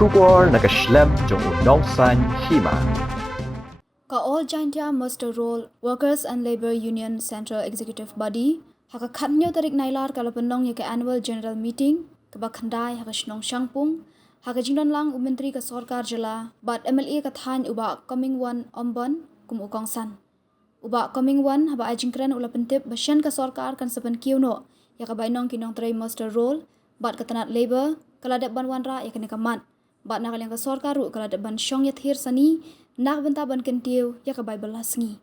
Shubor nakaslem jong unongsan hima. Ka All India Muster Roll Workers and Labour Union Central Executive Body haka khatnyo tarik nailar kala penong ya ke annual general meeting ke bakhandai haka shnong shangpung haka jingdon lang umentri ka sarkar jala bat MLA ka than uba coming one ombon kum ukongsan uba coming one haba ajingkran ula pentip basyan ka sarkar kan saban kiuno ya ka bainong kinong tray Muster Roll bat ka tanat labor kala dep ban wanra ya ke nekamat bat nakalyang ka sarkar ru kala dep ban syong ya thir sani nak benta ban kentiu ya ka Bible lasngi.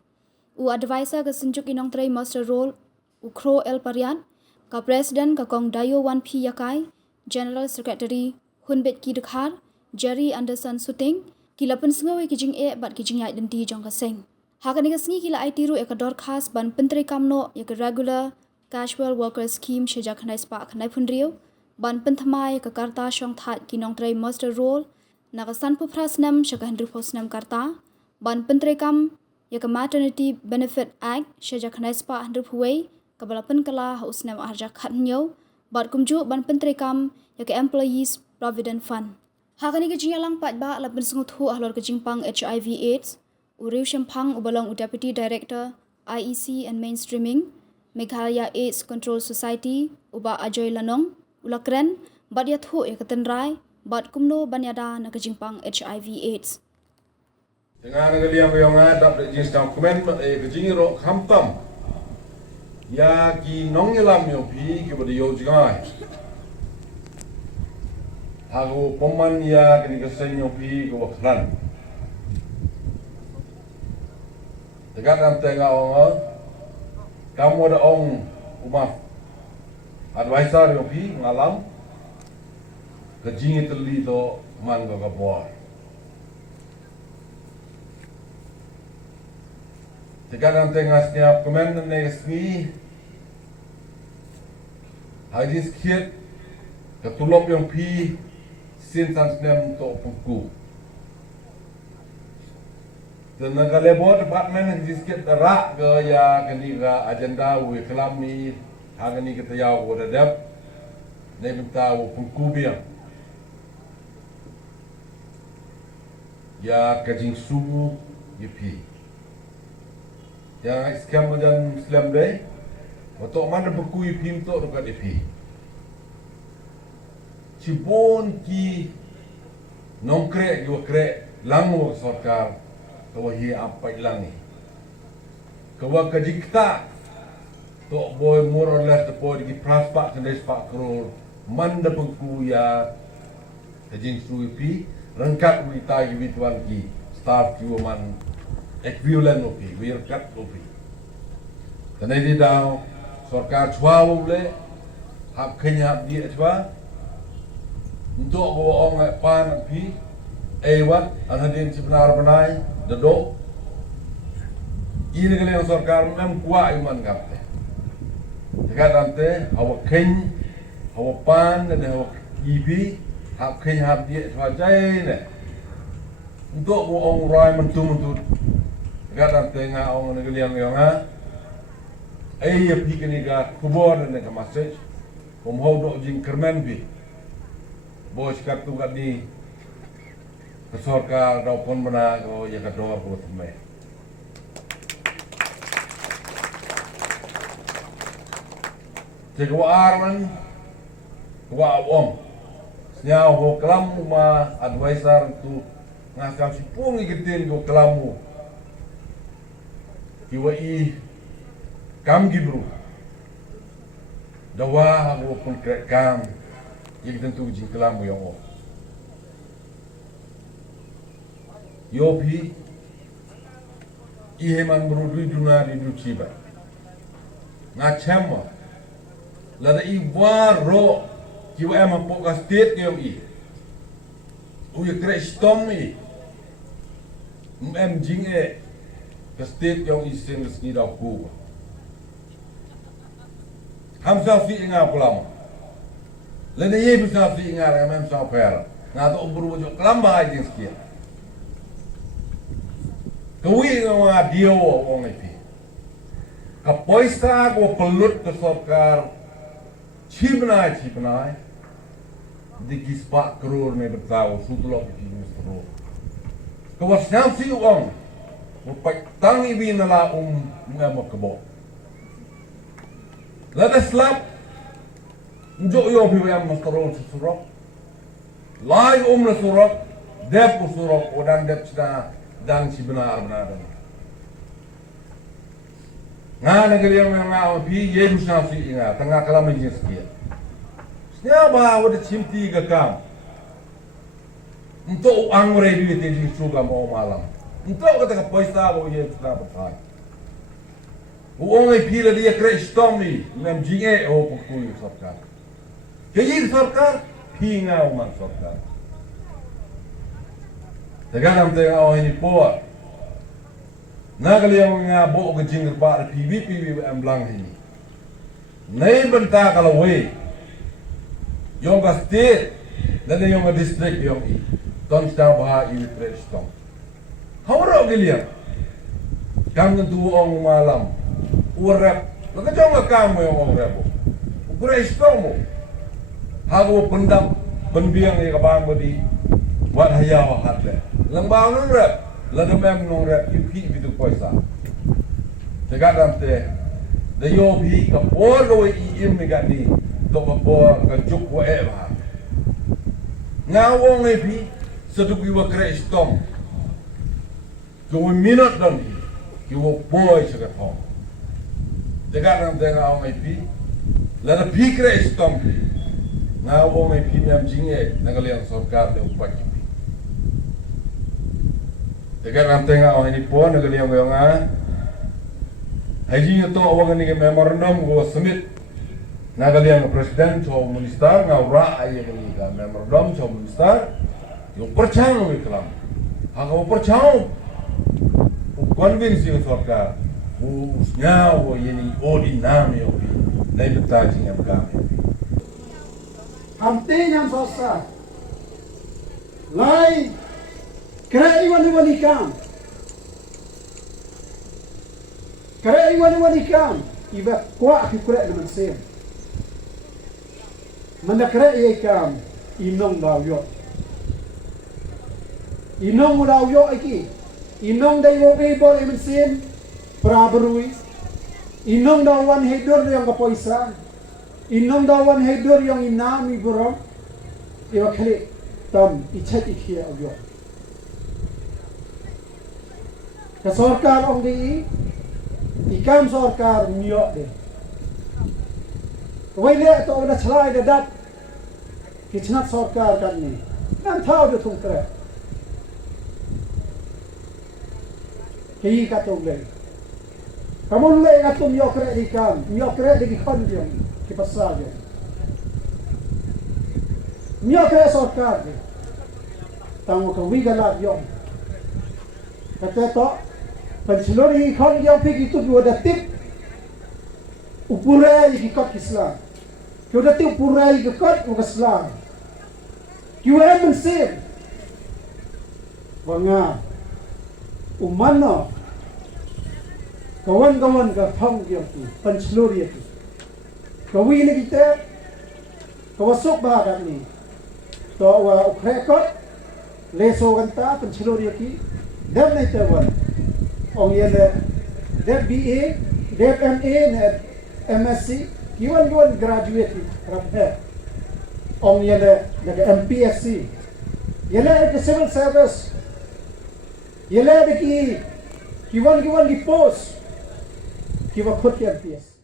U advisor ka senjuk inong tray Muster Roll u Kro El Parian ka president ka kong Dayo 1P Yakai, general secretary Hunbet Ki Dekhar, Jerry Anderson Suting, kila pensengawi kijing bat kijing ya denti jong ka seng. Haka ni kasngi kila IT ru ya ka dorkas ban pentri kamno ya ka regular casual worker scheme sejak kanai spa kanai punriu ban penthamai ka karta syong that kinong tray Muster Roll nakasan puprasnam syakahandru posnam karta ban pentrekam ya ke maternity benefit act sejak kanai spa handru puwei kabalapan kala hausnam arja khatnyo bat kumju ban pentrekam ya ke employees provident fund hakani ke jingalang pat ba la pensungut hu ahlor ke jingpang HIV AIDS uriu shempang ubalong deputy director IEC and mainstreaming Meghalaya AIDS Control Society uba Ajoy Lanong ulakren bat ya thu ya ketenrai bat kumno banyada na kajingpang HIV AIDS. Dengan ngeliang yang ada jenis dokumen kejing ro khampam ya ki nong yelam yo pi ki bodi yo jingai hago poman ya kini kesen yo pi ko khran dekat am tengah ong kamu ada ong umah advisor yo pi ngalam kejing itu lido man go kapor. Sekarang tengah setiap komen nesni hadis kiat ketulop yang pi sin transnem to puku. Dan negara lebor department hadis kiat terak ke ya keniga agenda we kelami hagani kita ya wodadap ne minta puku biang. Ya kajing subuh yepi yang skam dan Islam day untuk mana beku yepi untuk dekat yepi cibon ki nongkrek yo krek langu sarkar kawahi apa ilangi kawa kajikta to boy more or less the boy di praspak kendai sepak krol manda beku ya kajing subuh yepi rengkat berita tuan ki staff man equivalent opi wirkat opi tanai di daw sarkar chwa le hap khenya di chwa untuk bawa ong pan pi wat anadin sebenar benai dedo ini kali sarkar mem kuat iman kapte dekat ante hawa kheny hawa pan dan hawa ibi hap kheny hap dia swajai ne untuk ong roi mentu dekat tengah ong negeliang yang ya pikir ga kubor dan ga message pemhau dok jing kermen bi bos kartu gadi kesorka daupun bena go ya ka dor ko tme Jika arman wa om nyau ho kelamu ma advisor tu ngasam si pungi getin go kelamu iwai kam gibru dawa ho pun kam yang tentu jing kelamu yang o yopi iheman berudu dunari du ciba ngacem lada iwaro kiwa ema poka state yang i uya kre stom i jing ke state yang i sen resmi da ku ham sa fi nga pulam lada ye bisa fi nga ra mem sa per na to buru jo klam ba jing skia kawi nga dio wong i ka poista go pelut ke sarkar Cipnai dikis 4 crore me bertau sutulok ki mustro kawas nyam si uang mupai tangi binala ngam kebo lada slap njo yo bi am mustro surok lai na surok dep surok odan dep sida dan si benar nga nagaliang nga pi yedu sa si nga tanga kala majis kia snya ba wada chimti ga kam untuk ang ready di suga mo malam untuk kata ka paisa bo ye na patai uong pila dia krestomi nam jinge o pukui sarkar kayir sarkar pinga o man sarkar taganam te o ini poa nagaliang nga bo ga jingar ba PVP am lang ini nei benta kalau we yung ka state dan yung ka district yung i don sta ba i prestom hawro gilian kam tuong malam urap nakajong ka kamo yung urap prestom mo hago pendam penbiang i kabang mo di wat hayaw hatle lambang ng rap ladamem ng rap yuki bitu paisa tegadam te dayo bi ka polo i imigani to mabor ka juk wa eba ngawong epi sedugi wa kristom ko minot dan ki wo boy sa ka dekat te ngawong epi la pi kristom ngawong epi nyam jinge nagaliang sarkar de upaki dekat te ngawong ini po nagaliang nga haji to awang ni memorandum go submit nagaliang presiden cho minister ngawra ay ni ka memorandum cho minister yung perchang wi kalam hanga perchang convince yung sarkar usnya wo yeni odi nami yo nay betaji ngam kami amte nyam sosa lai krai wani kam krai wani kam iba kwa ki kura de mansem mana krai kam inong daw yo inong daw yo iki inong dai wo be bol mansem prabrui inong daw wan hedor yang kapoisa inong daw wan hedor yang inami bro iba khali tam ichat ikhia agyo ka sarkar ong di ikam sarkar miyok de waile to na chlai de dat kitnat sarkar kan ni nan thau de thung kre ki ka to le kamun le na tum yok re di kam miyok re de ki khon de ki pasage miyok re sarkar de tang ko wi galat yo kata to pensilori khon yang pigi tu dua detik upurai ikut Islam kau detik upurai ikut Islam kau mensir banga umano kawan-kawan ka thong yang tu pensilori itu kau ini kita kau masuk bahagian ni to wa ukrekot leso ganta pensilori itu dan naik tewan ong yele dep BA dep MA ne MSc kiwan graduate raphe ong yele daga MPSC yele ke civil service yele ki kiwan di post kiwa khot MPSC